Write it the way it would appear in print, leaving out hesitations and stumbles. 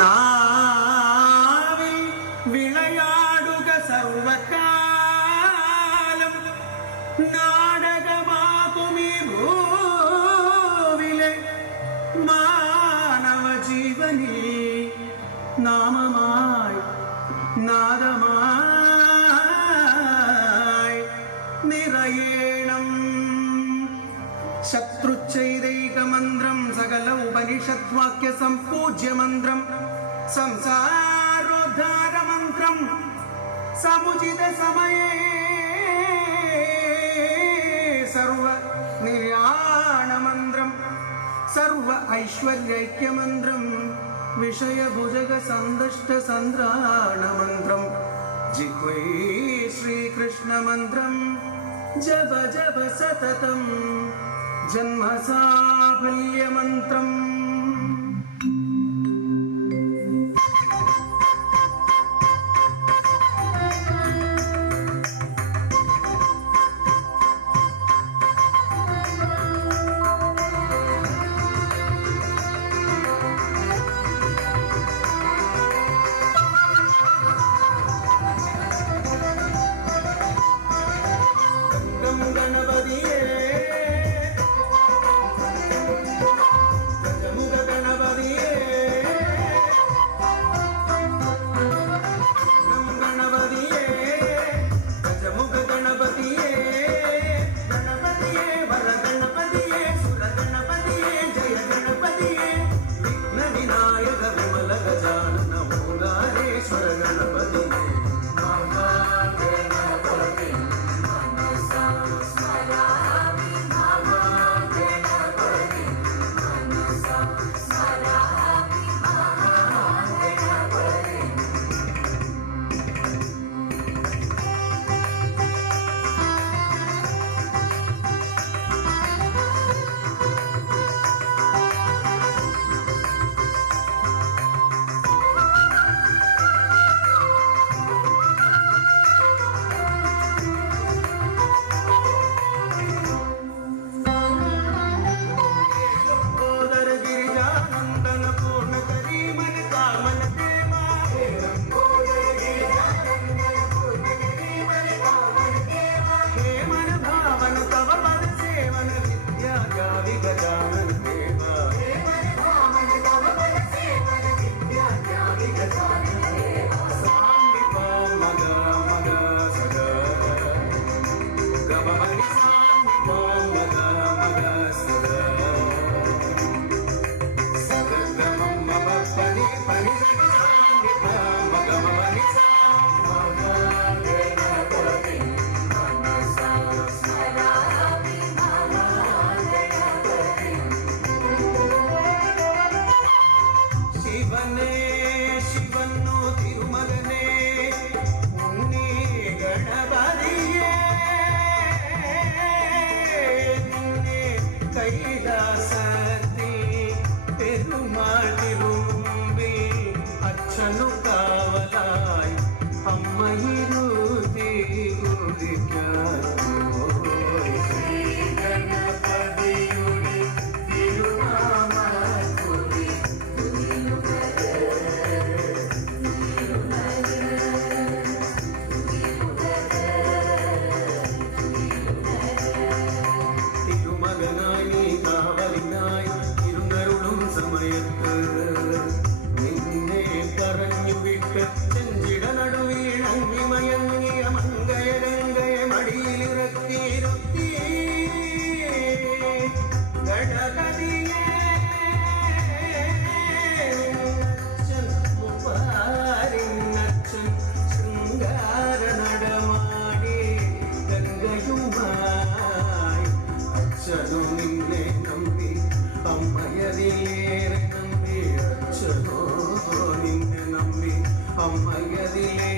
നാവിൽ വിളയാടുക സർവകാലം നാടകമാകുമീ ഭൂവിലെ മാനവ ജീവനിൽ നാമമായി നാദമായി നിറയേണം. ശത്രുച്ഛൈദൈകമന്ത്രം സകല ഉപനിഷദ്വാക്യ സംപൂജ്യ മന്ത്രം സംസാരോദ്ധാരമന്ത്രം സമുചിത സമയേ സർവ നിർയാണമന്ത്രം സർവ ഐശ്വര്യൈക്യമന്ത്രം വിഷയഭുജക സന്തുഷ്ട സന്ത്രാണമന്ത്രം ജിഹ്വൈ ശ്രീകൃഷ്ണമന്ത്രം ജപ ജപ സതതം ജന്മസാഫല്യമന്ത്രം. അച്ഛനു കാവലായി അമ്മയിരുതി ഗണപതിയുടെ തിരുനാമക്കുറി തിരുമകനായി കാവലിനായി ഇരുന്നരുളും സമയത്ത് പറഞ്ഞു വിട്ട് ചെഞ്ചിട നടുവീണങ്ങി മയങ്ങിയ മങ്കയരങ്കയെ മടിയിലിറക്കിയിരുത്തി ഗണപതിയെ അച്ഛൻ ശൃംഗാര നടമാടി ഗംഗയുമായി അച്ഛനും നിന്നെ നമ്പി അമ്മയതിലേറെ നമ്പി അച്ഛനോ നിന്നെ നമ്പി അമ്മയതിലേ